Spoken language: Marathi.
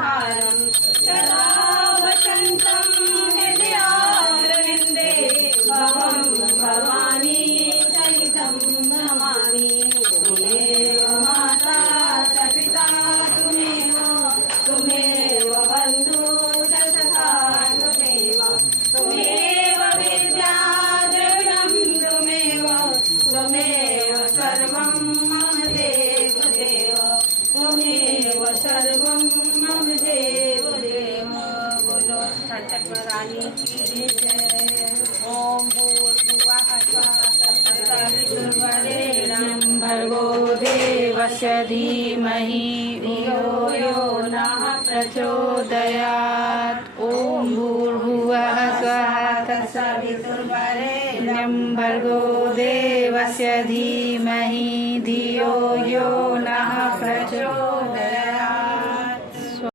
कल्पहारं सदा वसन्तं हृदयारविन्दे भवं भवानी सहितं नमामि। त्वमेव माता च पिता त्वमेव बन्धु च सखा त्वमेव विद्या द्रविणं त्वमेव सर्वं मम देव त्वमेव सर्वं मम देव बोलो सत्यवरानी की जय। ओम भूर्भुवः स्वः तत्सवितुर्वरेण्यं भर्गो देवस्य धीमहि धियो यो नः प्रचोदयात्। ओम भूर्भुवः स्वः तत्सवितुर्वरेण्यं भर्गो देवस्य